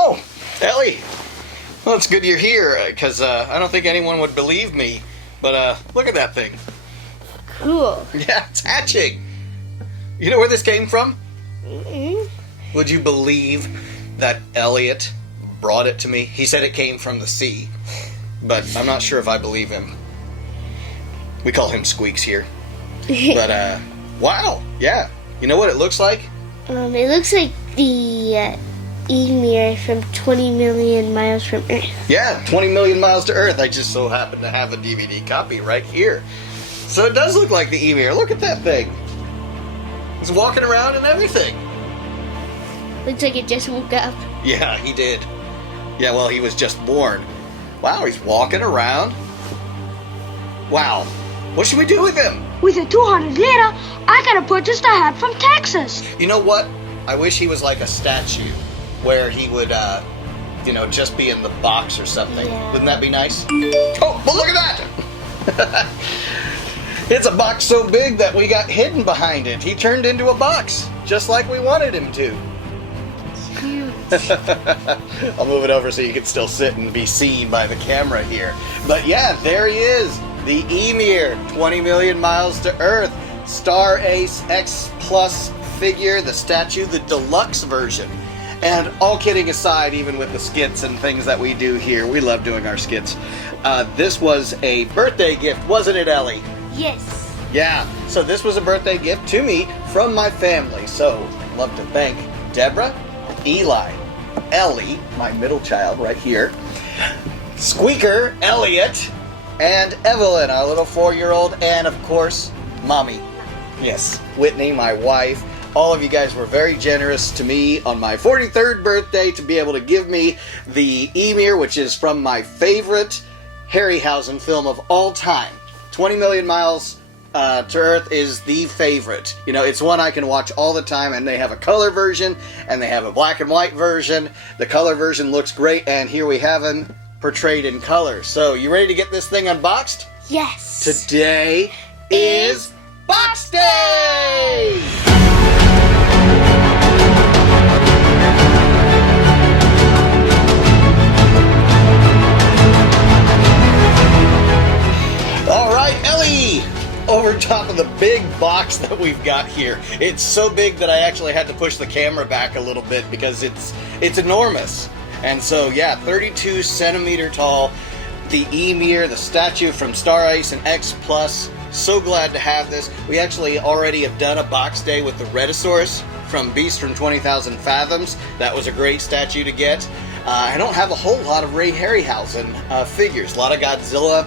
Oh, Ellie. Well, it's good you're here, because I don't think anyone would believe me. But look at that thing. Cool. Yeah, it's hatching. You know where this came from? Mm-mm. Would you believe that Elliot brought it to me? He said it came from the sea, but I'm not sure if I believe him. We call him Squeaks here. But, wow, yeah. You know what it looks like? It looks like the Ymir from 20 million miles from Earth. Yeah, 20 million miles to Earth. I just so happen to have a DVD copy right here. So it does look like the Ymir. Look at that thing. He's walking around and everything. Looks like it just woke up. Yeah, he did. Yeah, well, he was just born. Wow, he's walking around. Wow. What should we do with him? With the 200 lira, I gotta purchase the hat from Texas. You know what? I wish he was like a statue where he would, just be in the box or something. Yeah. Wouldn't that be nice? Oh, well, look at that! It's a box so big that we got hidden behind it. He turned into a box, just like we wanted him to. It's huge. I'll move it over so you can still sit and be seen by the camera here. But yeah, there he is. The Ymir, 20 million miles to Earth. Star Ace X Plus figure, the statue, the deluxe version. And all kidding aside, even with the skits and things that we do here, we love doing our skits. This was a birthday gift, wasn't it, Ellie? Yes. Yeah, so this was a birthday gift to me from my family. So I'd love to thank Deborah, Eli, Ellie, my middle child right here, Squeaker, Elliot, and Evelyn, our little 4-year-old, and of course, Mommy. Yes, Whitney, my wife. All of you guys were very generous to me on my 43rd birthday to be able to give me the Ymir, which is from my favorite Harryhausen film of all time. 20 Million Miles to Earth is the favorite. You know, it's one I can watch all the time, and they have a color version, and they have a black and white version. The color version looks great, and here we have him portrayed in color. So, you ready to get this thing unboxed? Yes. Today is Box Day! All right, Ellie! Over top of the big box that we've got here. It's so big that I actually had to push the camera back a little bit because it's enormous. And so, yeah, 32 centimeter tall, the Ymir, the statue from Star Ace and X Plus. So glad to have this. We actually already have done a box day with the Rhedosaurus from Beast from 20,000 Fathoms. That was a great statue to get. I don't have a whole lot of Ray Harryhausen figures. A lot of Godzilla,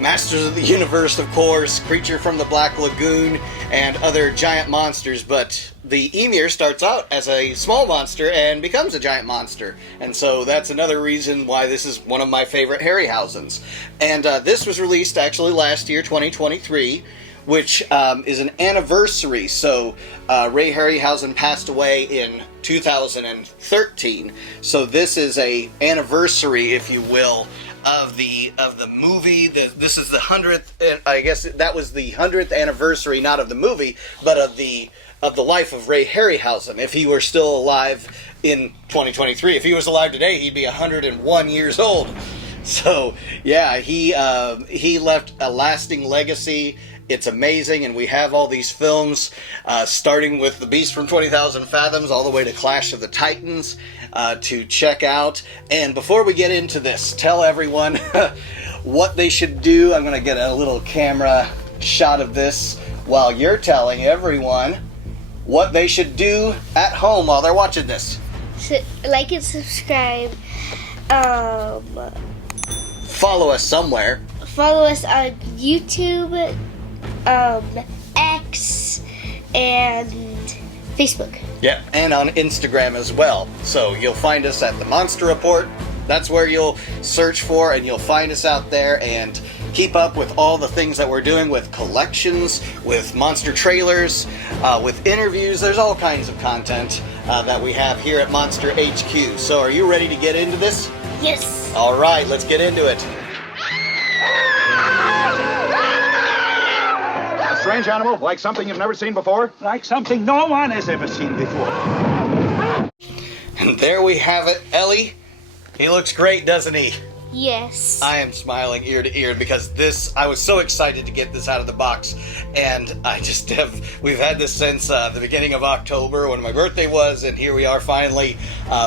Masters of the Universe, of course, Creature from the Black Lagoon, and other giant monsters, but the Ymir starts out as a small monster and becomes a giant monster, and so that's another reason why this is one of my favorite Harryhausens. And this was released actually last year, 2023, which is an anniversary. So Ray Harryhausen passed away in 2013, so this is a anniversary, if you will, of the movie. This is the 100th. I guess that was the 100th anniversary, not of the movie, but of the life of Ray Harryhausen. If he were still alive in 2023, if he was alive today, he'd be 101 years old. So yeah, he left a lasting legacy. It's amazing, and we have all these films, starting with The Beast from 20,000 Fathoms all the way to Clash of the Titans, to check out. And before we get into this, tell everyone what they should do. I'm going to get a little camera shot of this while you're telling everyone what they should do at home while they're watching this. So, like and subscribe. Follow us somewhere. Follow us on YouTube, X, and Facebook. Yeah, and on Instagram as well. So you'll find us at the Monster Report. That's where you'll search for, and you'll find us out there and keep up with all the things that we're doing with collections, with monster trailers, with interviews. There's all kinds of content that we have here at Monster HQ. So are you ready to get into this? Yes. All right, let's get into it. A strange animal, like something you've never seen before? Like something no one has ever seen before. And there we have it, Ellie. He looks great, doesn't he? Yes. I am smiling ear to ear because I was so excited to get this out of the box, and we've had this since the beginning of October when my birthday was, and here we are finally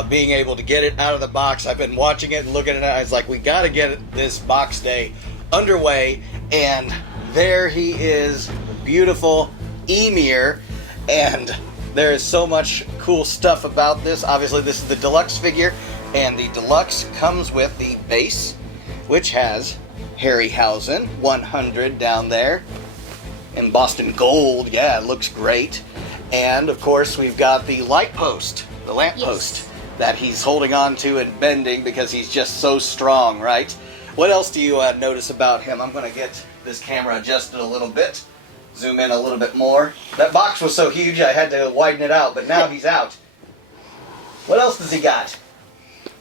being able to get it out of the box. I've been watching it and looking at it. I was like, we got to get this box day underway, and there he is, beautiful Ymir, and there is so much cool stuff about this. Obviously, this is the deluxe figure. And the deluxe comes with the base, which has Harryhausen 100 down there. In Boston Gold, yeah, it looks great. And, of course, we've got the light post, the lamp post, that he's holding on to and bending because he's just so strong, right? What else do you notice about him? I'm going to get this camera adjusted a little bit, zoom in a little bit more. That box was so huge I had to widen it out, but now he's out. What else does he got?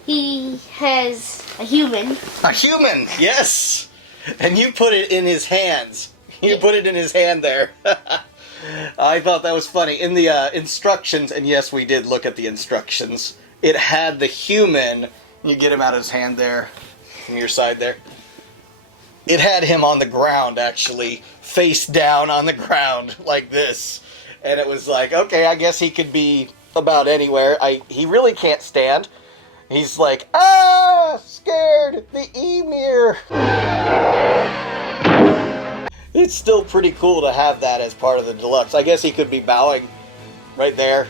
He has a human. A human, yes. And you put it in his hands. You put it in his hand there. I thought that was funny. In the instructions, and yes, we did look at the instructions, it had the human, you get him out of his hand there, from your side there. It had him on the ground, actually, face down on the ground, like this. And it was like, okay, I guess he could be about anywhere. He really can't stand. He's like, scared, the Ymir. It's still pretty cool to have that as part of the deluxe. I guess he could be bowing right there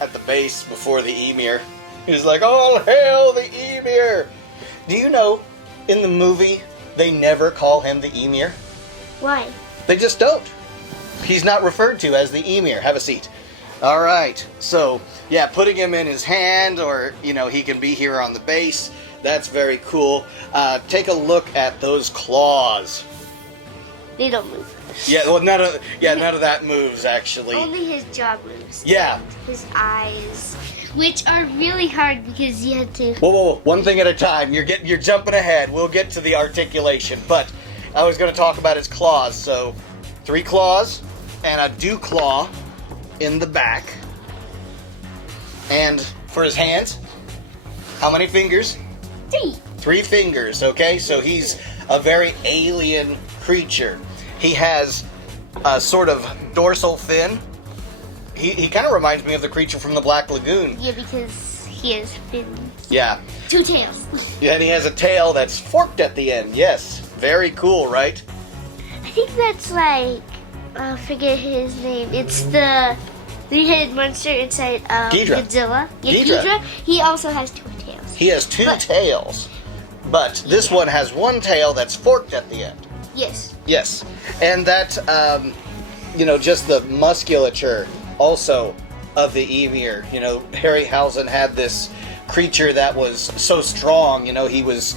at the base before the Ymir. He's like, all hail the Ymir. Do you know, in the movie, they never call him the Ymir? Why? They just don't. He's not referred to as the Ymir. Have a seat. All right, so yeah, putting him in his hand, or he can be here on the base. That's very cool. Take a look at those claws. They don't move. Yeah, well, none of that moves actually. Only his jaw moves. Yeah. His eyes, which are really hard because you have to. Whoa! One thing at a time. You're jumping ahead. We'll get to the articulation, but I was going to talk about his claws. So, 3 claws and a dew claw in the back. And for his hands, how many fingers? 3. 3 fingers, okay? So he's a very alien creature. He has a sort of dorsal fin. He kind of reminds me of the creature from the Black Lagoon. Yeah, because he has fins. Yeah. 2 tails. Yeah, and he has a tail that's forked at the end. Yes. Very cool, right? I think that's like, I forget his name. It's the 3-headed monster inside Ghidra. Godzilla. Yeah, Ghidra. Ghidra. He also has 2 tails. He has 2 tails. But this one has 1 tail that's forked at the end. Yes. Yes. And that, just the musculature also of the Ymir. Harryhausen had this creature that was so strong. He was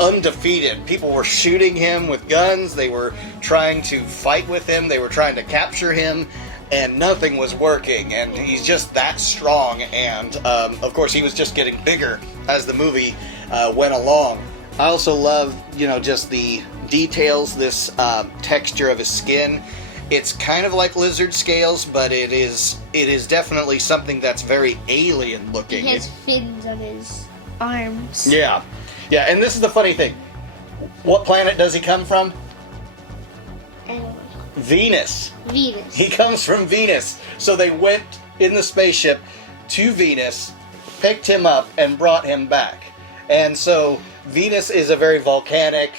undefeated. People were shooting him with guns. They were trying to fight with him. They were trying to capture him, and nothing was working. And he's just that strong. And of course, he was just getting bigger as the movie went along. I also love, just the details, this texture of his skin. It's kind of like lizard scales, but it is definitely something that's very alien looking. He has fins on his arms. Yeah. Yeah, and this is the funny thing. What planet does he come from? Venus. Venus. He comes from Venus. So they went in the spaceship to Venus, picked him up, and brought him back. And so Venus is a very volcanic,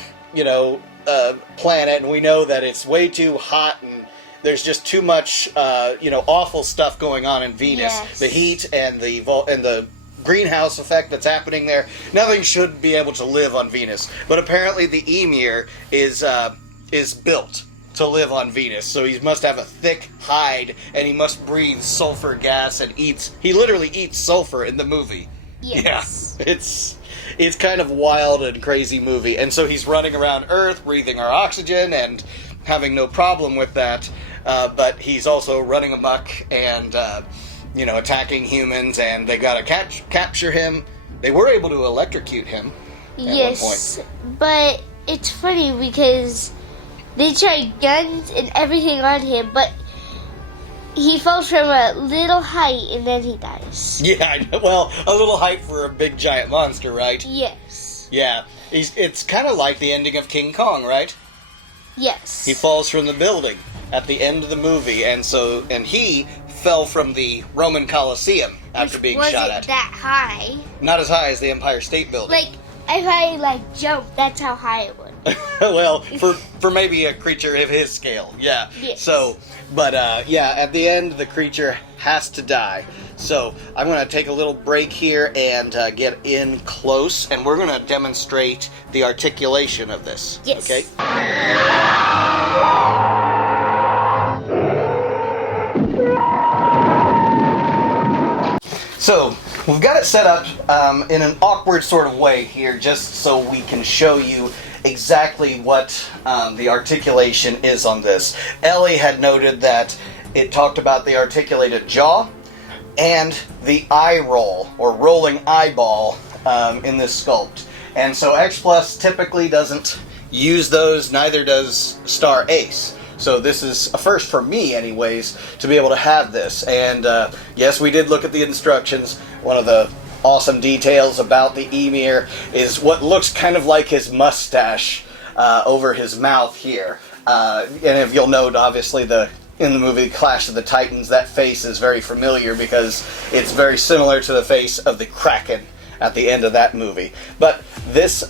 planet, and we know that it's way too hot, and there's just too much, awful stuff going on in Venus. Yes. The heat and the greenhouse effect that's happening there. Nothing should be able to live on Venus. But apparently the Ymir is built to live on Venus. So he must have a thick hide, and he must breathe sulfur gas, and he literally eats sulfur in the movie. Yes. Yeah, it's kind of wild and crazy movie. And so he's running around Earth, breathing our oxygen, and having no problem with that. But he's also running amok and, attacking humans, and they gotta capture him. They were able to electrocute him at one point. But it's funny because they tried guns and everything on him, but he falls from a little height and then he dies. Yeah, well, a little height for a big giant monster, right? Yes. Yeah, it's kind of like the ending of King Kong, right? Yes. He falls from the building at the end of the movie, and he fell from the Roman Colosseum after being shot at. Wasn't that high? Not as high as the Empire State Building. Like, if I jumped, that's how high it would. Well, for maybe a creature of his scale, yeah. Yes. So, but yeah, at the end, the creature has to die. So I'm going to take a little break here and get in close, and we're going to demonstrate the articulation of this. Yes. Okay. So, we've got it set up in an awkward sort of way here, just so we can show you exactly what the articulation is on this. Ellie had noted that it talked about the articulated jaw and the eye roll, or rolling eyeball, in this sculpt. And so X Plus typically doesn't use those, neither does Star Ace. So this is a first for me, anyways, to be able to have this. And yes, we did look at the instructions. One of the awesome details about the Ymir is what looks kind of like his mustache over his mouth here. And if you'll note, obviously, in the movie Clash of the Titans, that face is very familiar because it's very similar to the face of the Kraken at the end of that movie. But this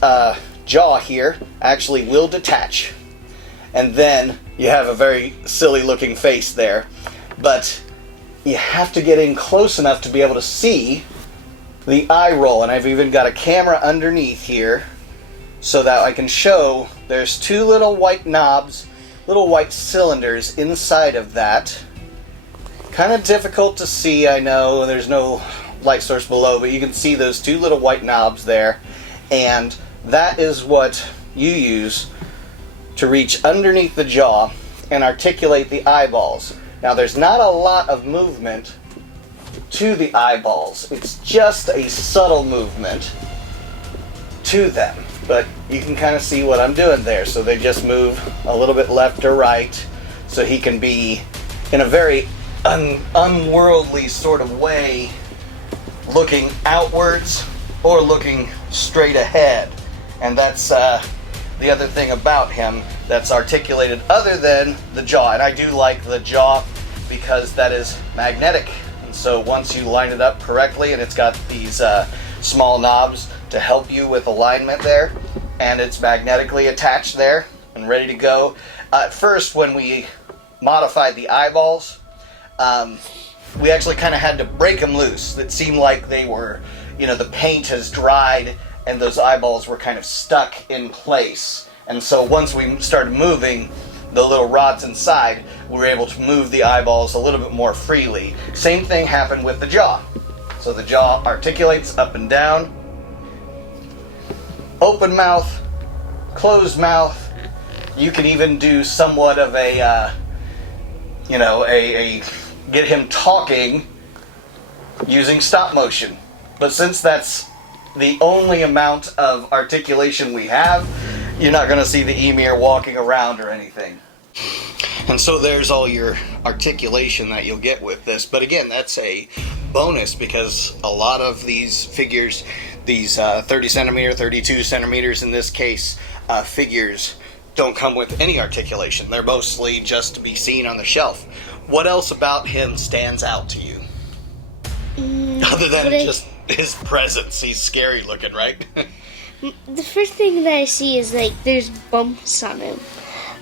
jaw here actually will detach. And then you have a very silly looking face there. But you have to get in close enough to be able to see the eye roll. And I've even got a camera underneath here so that I can show there's two little white knobs, little white cylinders inside of that. Kind of difficult to see, I know. There's no light source below, but you can see those two little white knobs there. And that is what you use to reach underneath the jaw and articulate the eyeballs. Now, there's not a lot of movement to the eyeballs. It's just a subtle movement to them. But you can kind of see what I'm doing there. So they just move a little bit left or right, so he can be in a very unworldly sort of way, looking outwards or looking straight ahead. And that's the other thing about him that's articulated other than the jaw. And I do like the jaw because that is magnetic. And so once you line it up correctly, and it's got these small knobs to help you with alignment there, and it's magnetically attached there and ready to go. At first, when we modified the eyeballs, we actually kind of had to break them loose. It seemed like they were, the paint has dried and those eyeballs were kind of stuck in place. And so once we started moving the little rods inside, we were able to move the eyeballs a little bit more freely. Same thing happened with the jaw. So the jaw articulates up and down. Open mouth, closed mouth. You can even do somewhat of a get him talking using stop motion. But since that's the only amount of articulation we have, you're not going to see the Ymir walking around or anything. And so there's all your articulation that you'll get with this. But again, that's a bonus because a lot of these figures, these 30 centimeter, 32 centimeters in this case, figures don't come with any articulation. They're mostly just to be seen on the shelf. What else about him stands out to you? Other than just his presence. He's scary looking, right? The first thing that I see is, there's bumps on him.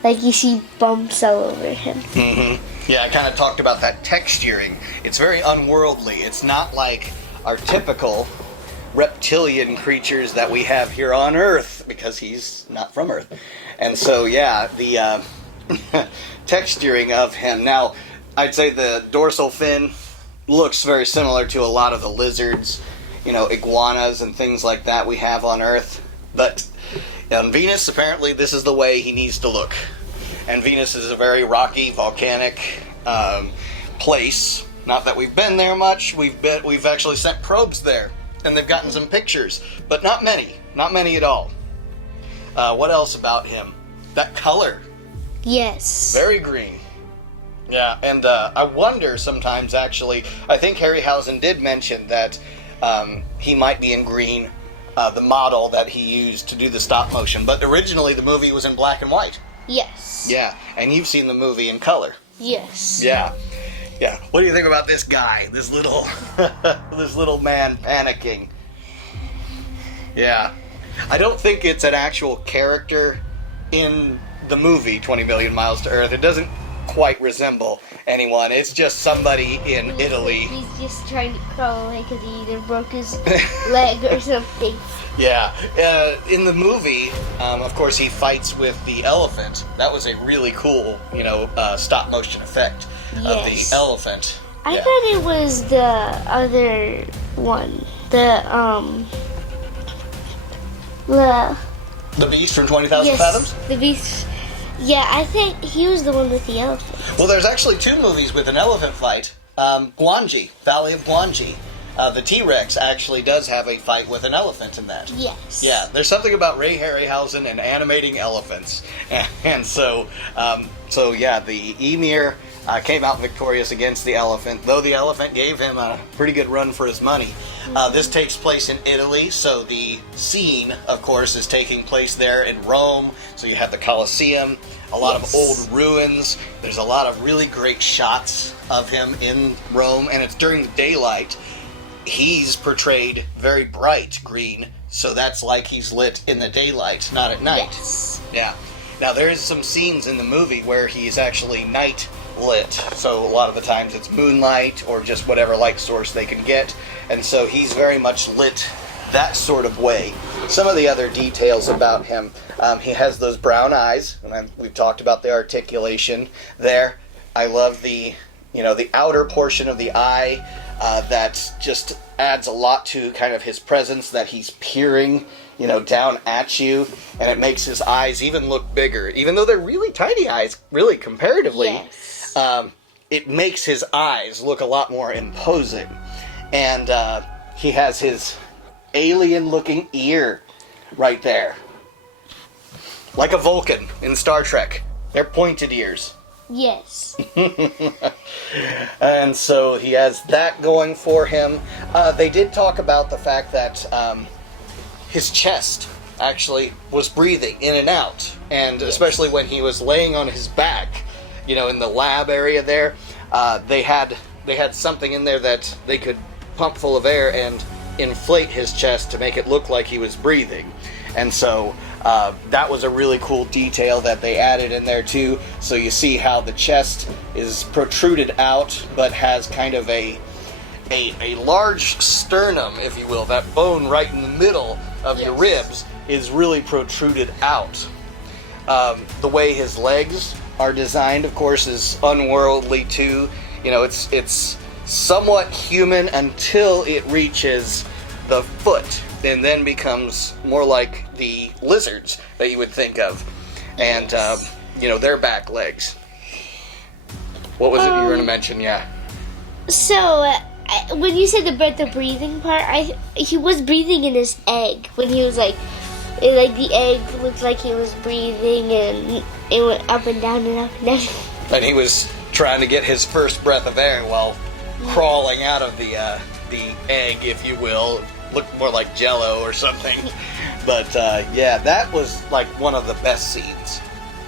You see bumps all over him. Mm-hmm. Yeah, I kind of talked about that texturing. It's very unworldly. It's not like our typical reptilian creatures that we have here on Earth, because he's not from Earth. And so, yeah, the texturing of him. Now, I'd say the dorsal fin looks very similar to a lot of the lizards, iguanas and things like that we have on Earth. But on Venus, apparently, this is the way he needs to look. And Venus is a very rocky, volcanic place. Not that we've been there much. We've actually sent probes there, and they've gotten some pictures, but not many at all. What else about him? That color. Yes. Very green. Yeah, and I wonder sometimes, actually, I think Harryhausen did mention that he might be in green, the model that he used to do the stop motion, but originally the movie was in black and white. Yes. Yeah, and you've seen the movie in color. Yes. Yeah. Yeah. What do you think about this guy? This little this little man panicking. Yeah. I don't think it's an actual character in the movie 20 Million Miles to Earth. It doesn't quite resemble anyone. It's just somebody in Italy. He's just trying to crawl away because he either broke his leg or something. Yeah. In the movie, of course, he fights with the elephant. That was a really cool, stop motion effect of Yes. the elephant. I Yeah. thought it was the other one. The Beast from 20,000 Fathoms? The Beast. Yeah, I think he was the one with the elephant. Well, there's actually two movies with an elephant fight. Gwangi, Valley of Gwangi. The T-Rex actually does have a fight with an elephant in that. Yes. Yeah, there's something about Ray Harryhausen and animating elephants. And so the Ymir came out victorious against the elephant, though the elephant gave him a pretty good run for his money. This takes place in Italy, so the scene, of course, is taking place there in Rome. So you have the Colosseum, a lot of old ruins. There's a lot of really great shots of him in Rome, and it's during the daylight. He's portrayed very bright green, so that's like he's lit in the daylight, not at night. Yes. Yeah. Now, there's some scenes in the movie where he's actually night lit, so a lot of the times it's moonlight or just whatever light source they can get, and so he's very much lit that sort of way. Some of the other details about him, he has those brown eyes, and we've talked about the articulation there. I love the outer portion of the eye. That just adds a lot to kind of his presence, that he's peering, down at you, and it makes his eyes even look bigger. Even though they're really tiny eyes, really comparatively, Yes. It makes his eyes look a lot more imposing. And he has his alien-looking ear right there. Like a Vulcan in Star Trek. They're pointed ears. Yes. And so he has that going for him. They did talk about the fact that his chest actually was breathing in and out, and especially when he was laying on his back, in the lab area there, they had something in there that they could pump full of air and inflate his chest to make it look like he was breathing. And so that was a really cool detail that they added in there too. So you see how the chest is protruded out, but has kind of a large sternum, if you will. That bone right in the middle of your ribs is really protruded out. The way his legs are designed, of course, is unworldly too. It's somewhat human until it reaches the foot, and then becomes more like the lizards that you would think of, and their back legs. What was it you were going to mention? Yeah. So, when you said the breathing part, he was breathing in his egg when he was like the egg looked like he was breathing, and it went up and down and up and down. And he was trying to get his first breath of air while crawling out of the egg, if you will. Looked more like Jello or something. But that was like one of the best scenes.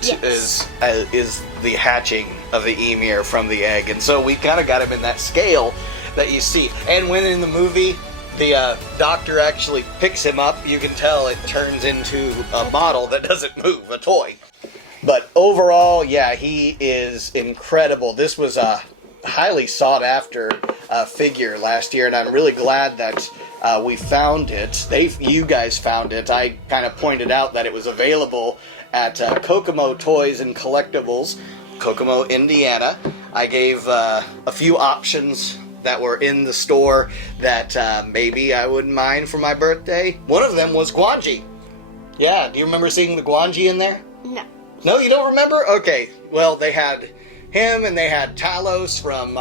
Yes. Is the hatching of the Ymir from the egg, and so we kind of got him in that scale that you see. And when in the movie the doctor actually picks him up, you can tell it turns into a model that doesn't move, a toy. But overall, yeah, he is incredible. This was a highly sought after figure last year, and I'm really glad that we found it. You guys found it. I kind of pointed out that it was available at Kokomo Toys and Collectibles, Kokomo, Indiana. I gave a few options that were in the store that maybe I wouldn't mind for my birthday. One of them was Gwangi. Yeah, do you remember seeing the Gwangi in there? No. No, you don't remember? Okay, well, they had him, and they had Talos from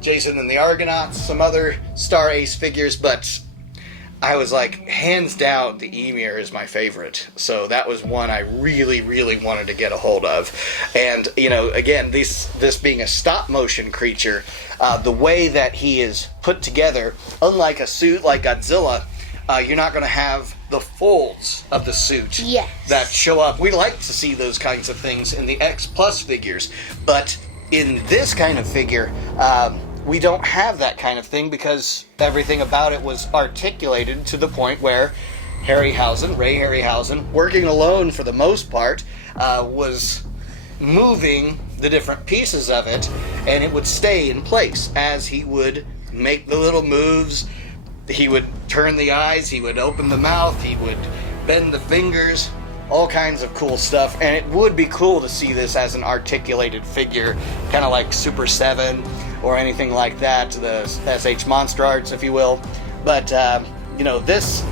Jason and the Argonauts, some other Star Ace figures, but I was like, hands down, the Ymir is my favorite. So that was one I really, really wanted to get a hold of. And, you know, again, this being a stop motion creature, the way that he is put together, unlike a suit like Godzilla, you're not going to have the folds of the suit that show up. We like to see those kinds of things in the X Plus figures, but in this kind of figure, we don't have that kind of thing because everything about it was articulated to the point where Ray Harryhausen, working alone for the most part, was moving the different pieces of it, and it would stay in place as he would make the little moves. He would turn the eyes, he would open the mouth, he would bend the fingers, all kinds of cool stuff. And it would be cool to see this as an articulated figure, kind of like Super 7 or anything like that, the SH Monster Arts, if you will. But, you know, this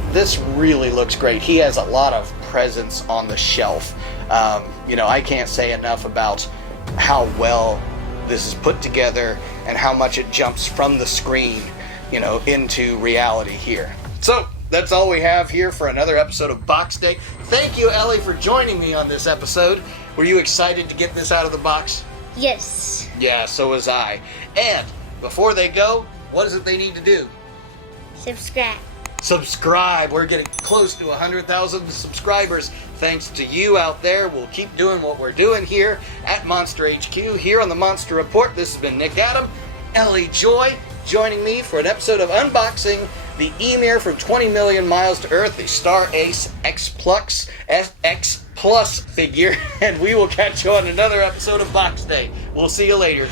really looks great. He has a lot of presence on the shelf. You know, I can't say enough about how well this is put together and how much it jumps from the screen, you know, into reality here. So, that's all we have here for another episode of Box Day. Thank you, Ellie, for joining me on this episode. Were you excited to get this out of the box? Yes. Yeah, so was I. And before they go, what is it they need to do? Subscribe. We're getting close to 100,000 subscribers. Thanks to you out there. We'll keep doing what we're doing here at Monster HQ, here on the Monster Report. This has been Nick Adam, Ellie Joy, joining me for an episode of unboxing the Ymir from 20 Million Miles to Earth, the Star Ace X Plus figure, and we will catch you on another episode of Box Day. We'll see you later.